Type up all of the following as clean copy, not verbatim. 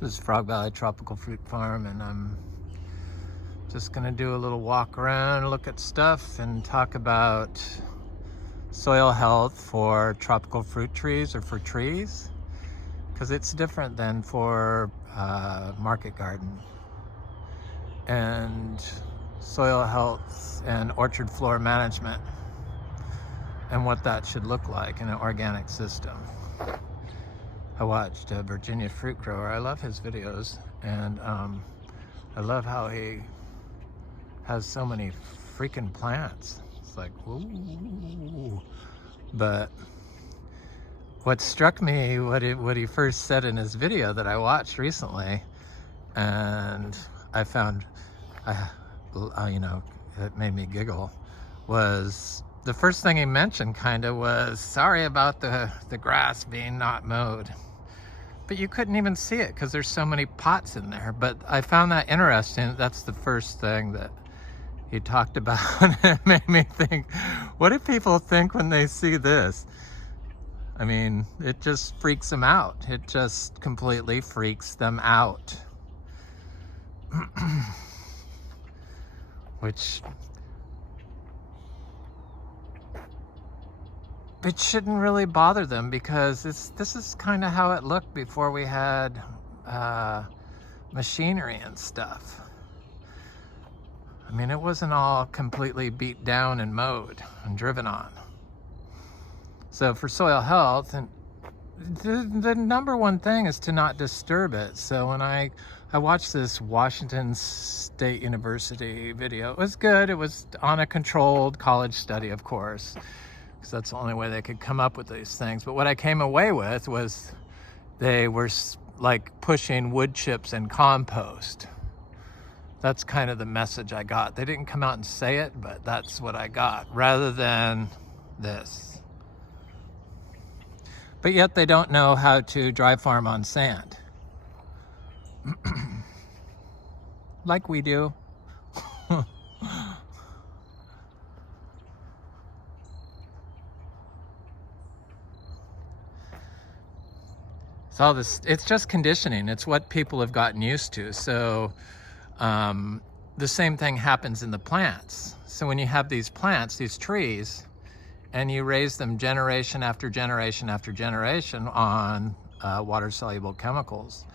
This is Frog Valley Tropical Fruit Farm, and I'm just gonna do a little walk around, look at stuff, and talk about soil health for tropical fruit trees or for trees, because it's different than for market garden. And soil health and orchard floor management and what that should look like in an organic system. I watched a Virginia fruit grower. I love his videos, and I love how he has so many freaking plants. It's like, ooh. But what struck me, what he first said in his video that I watched recently, and I found, you know, it made me giggle, was the first thing he mentioned kind of was, sorry about the grass being not mowed. But you couldn't even see it because there's so many pots in there. But I found that interesting. That's the first thing that he talked about. It made me think, what do people think when they see this? I mean, it just freaks them out. It just completely freaks them out. Which it shouldn't really bother them, because this is kind of how it looked before we had machinery and stuff. I mean, it wasn't all completely beat down and mowed and driven on. So for soil health, and the number one thing is to not disturb it. So when I watched this Washington State University video, it was good. It was on a controlled college study, of course, because that's the only way they could come up with these things. But what I came away with was they were like pushing wood chips and compost. That's kind of the message I got. They didn't come out and say it, but that's what I got, rather than this. But yet they don't know how to dry farm on sand. Like we do. All this, it's just conditioning. It's what people have gotten used to. So the same thing happens in the plants. So when you have these plants, these trees, and you raise them generation after generation after generation on water-soluble chemicals,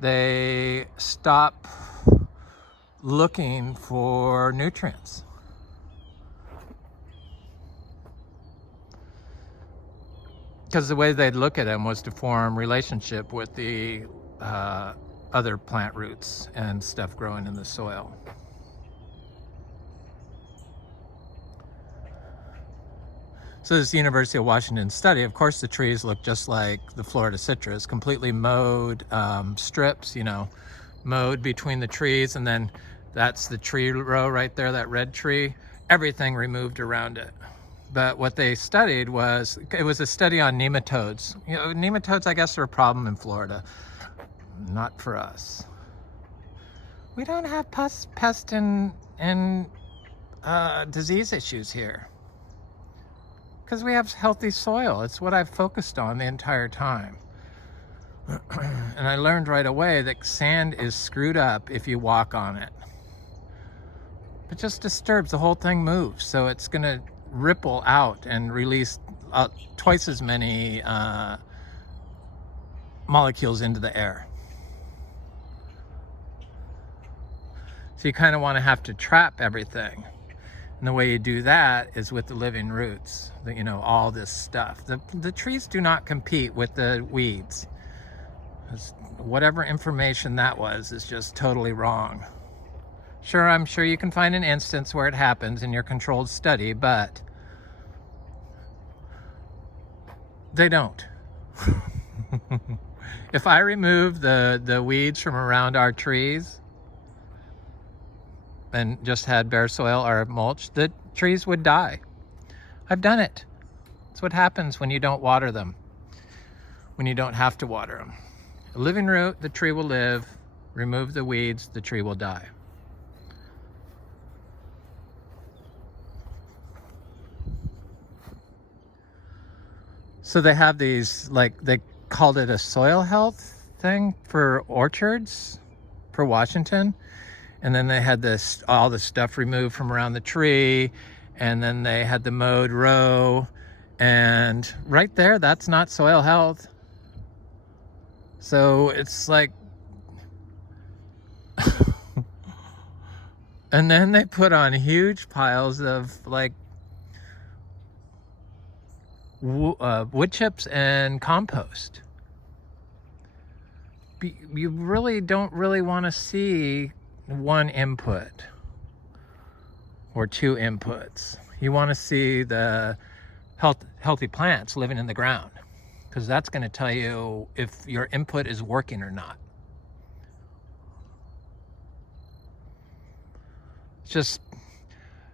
they stop looking for nutrients. Because the way they'd look at them was to form relationship with the other plant roots and stuff growing in the soil. So this University of Washington study, of course the trees look just like the Florida citrus, completely mowed strips, you know, mowed between the trees, and then that's the tree row right there, that red tree, everything removed around it. But what they studied was, it was a study on nematodes. You know, nematodes, I guess, are a problem in Florida. Not for us. We don't have pest and disease issues here, because we have healthy soil. It's what I've focused on the entire time. And I learned right away that sand is screwed up if you walk on it. It just disturbs, the whole thing moves. So it's gonna ripple out and release twice as many molecules into the air. So you kind of want to have to trap everything. And the way you do that is with the living roots, you know, all this stuff. The trees do not compete with the weeds. Whatever information that was is just totally wrong. Sure, I'm sure you can find an instance where it happens in your controlled study, but they don't. If I remove the weeds from around our trees and just had bare soil or mulch, the trees would die. I've done it. That's what happens when you don't water them, when you don't have to water them. A living root, the tree will live. Remove the weeds, the tree will die. So they have these, like, they called it a soil health thing for orchards for Washington. And then they had this, all the stuff removed from around the tree. And then they had the mowed row. And right there, that's not soil health. So it's like, and then they put on huge piles of like wood chips and compost. You really don't really want to see one input or two inputs. You want to see the healthy plants living in the ground, because that's going to tell you if your input is working or not. It's just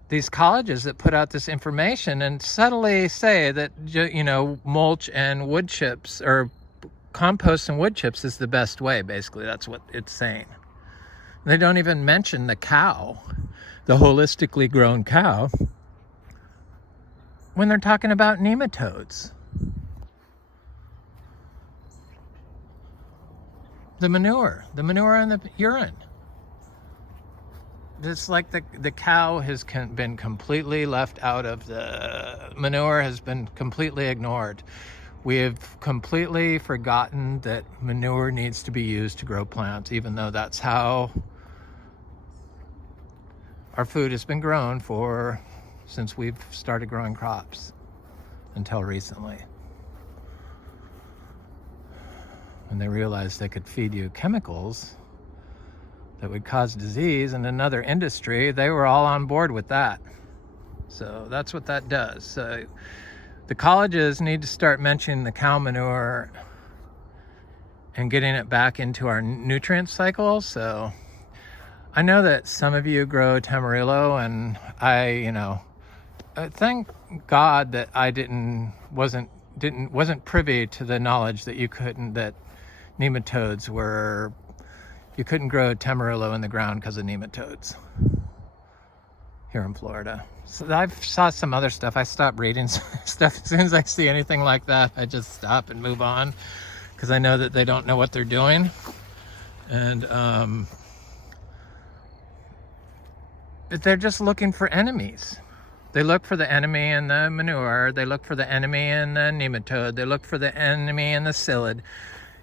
these colleges that put out this information and subtly say that, you know, mulch and wood chips, or compost and wood chips, is the best way. Basically, that's what it's saying. They don't even mention the cow, the holistically grown cow, when they're talking about nematodes. The manure and the urine. It's like the cow has been completely left out of the manure, has been completely ignored. We have completely forgotten that manure needs to be used to grow plants, even though that's how our food has been grown since we've started growing crops until recently. When they realized they could feed you chemicals that would cause disease in another industry, they were all on board with that. So that's what that does. So the colleges need to start mentioning the cow manure and getting it back into our nutrient cycle. So I know that some of you grow Tamarillo, and thank God that I wasn't privy to the knowledge that nematodes were. You couldn't grow Tamarillo in the ground because of nematodes here in Florida. So I saw some other stuff. I stopped reading stuff. As soon as I see anything like that, I just stop and move on, because I know that they don't know what they're doing. And they're just looking for enemies. They look for the enemy in the manure. They look for the enemy in the nematode. They look for the enemy in the psyllid.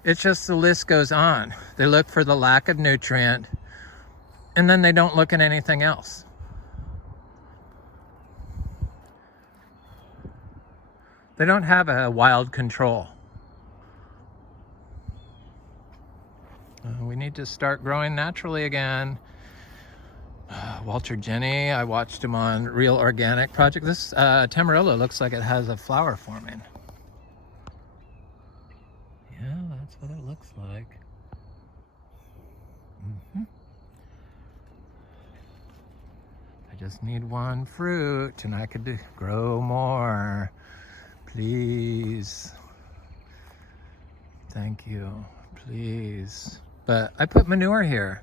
It's just, the list goes on. They look for the lack of nutrient, and then they don't look at anything else. They don't have a wild control. We need to start growing naturally again. Walter Jenny, I watched him on Real Organic Project. This Tamarillo looks like it has a flower forming. Yeah, that's what it looks like. I just need one fruit and I could grow more. Please. Thank you. Please. But I put manure here.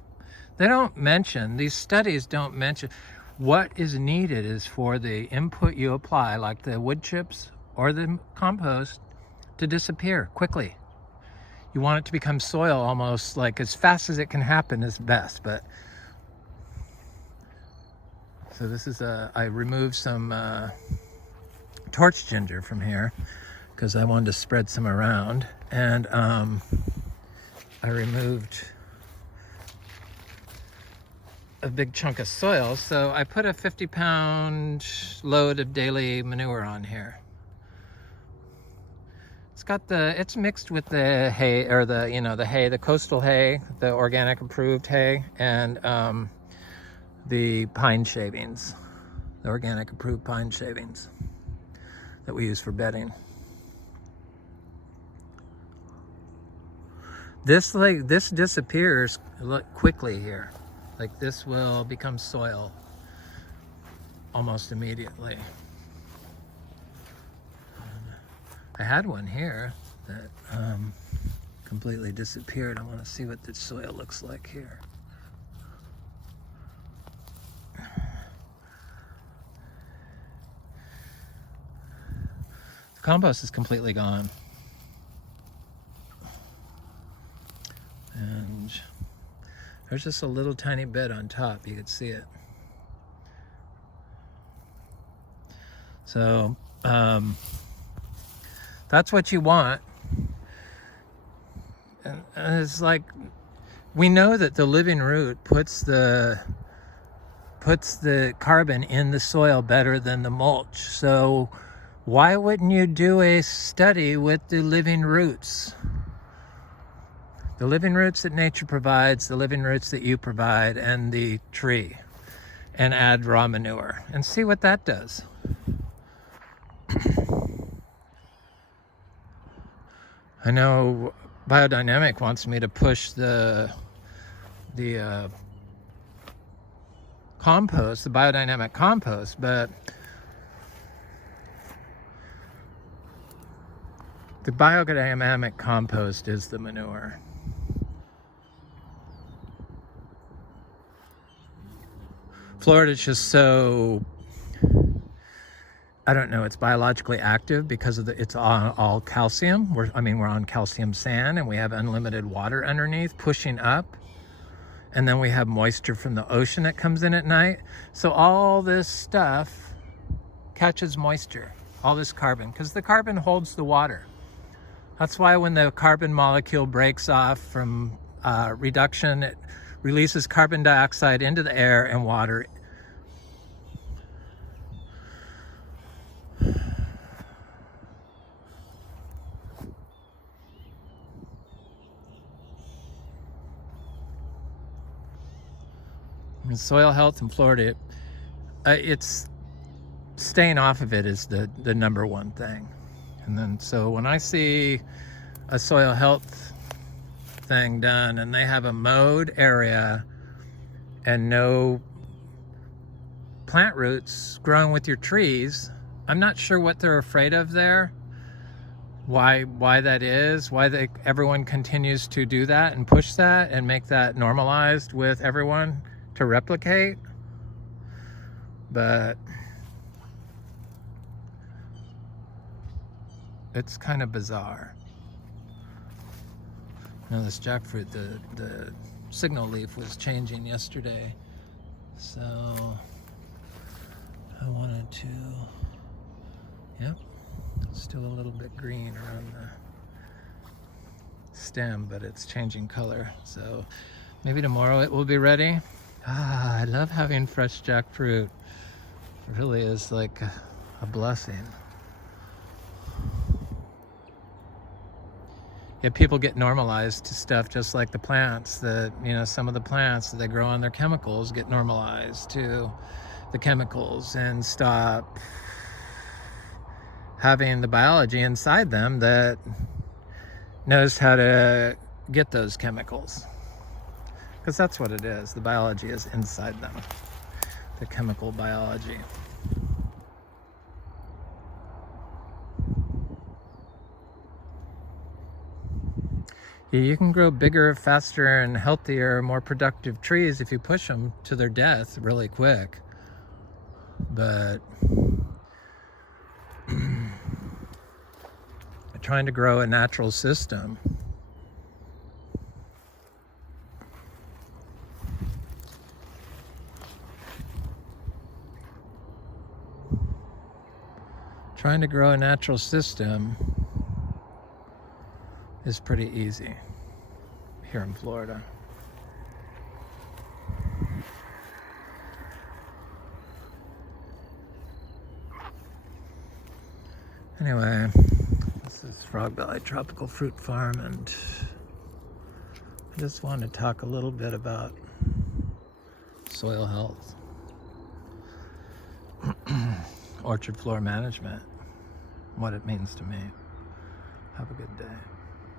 They don't mention, these studies don't mention, what is needed is for the input you apply, like the wood chips or the compost, to disappear quickly. You want it to become soil almost like as fast as it can happen is best. But so this is I removed some torch ginger from here because I wanted to spread some around, and I removed a big chunk of soil, so I put a 50-pound load of daily manure on here. It's mixed with the hay, or the coastal hay, the organic approved hay, and the pine shavings, the organic approved pine shavings that we use for bedding. This disappears quickly here. Like, this will become soil almost immediately. I had one here that completely disappeared. I want to see what the soil looks like here. The compost is completely gone. change. There's just a little tiny bit on top, you could see it. So that's what you want. And it's like, we know that the living root puts the carbon in the soil better than the mulch. So why wouldn't you do a study with the living roots? The living roots that nature provides, the living roots that you provide, and the tree, and add raw manure and see what that does. I know Biodynamic wants me to push the compost, the biodynamic compost, but the biodynamic compost is the manure. Florida's just so, I don't know, it's biologically active because of it's all calcium. We're on calcium sand, and we have unlimited water underneath pushing up. And then we have moisture from the ocean that comes in at night. So all this stuff catches moisture, all this carbon, because the carbon holds the water. That's why when the carbon molecule breaks off from reduction, it releases carbon dioxide into the air and water. And soil health in Florida, it's staying off of it is the number one thing. And then so when I see a soil health thing done and they have a mowed area and no plant roots growing with your trees, I'm not sure what they're afraid of there. Why that is, why everyone continues to do that and push that and make that normalized with everyone to replicate. But it's kind of bizarre. Now this jackfruit, the signal leaf was changing yesterday, so I wanted to, yep, still a little bit green around the stem, but it's changing color, so maybe tomorrow it will be ready. I love having fresh jackfruit. It really is like a blessing. Yeah, people get normalized to stuff just like the plants that, some of the plants that they grow on their chemicals get normalized to the chemicals and stop having the biology inside them that knows how to get those chemicals. Because that's what it is. The biology is inside them. The chemical biology. Yeah, you can grow bigger, faster, and healthier, more productive trees if you push them to their death really quick. But trying to grow a natural system, is pretty easy here in Florida. Anyway, this is Frog Valley Tropical Fruit Farm, and I just want to talk a little bit about soil health, orchard floor management, what it means to me. Have a good day.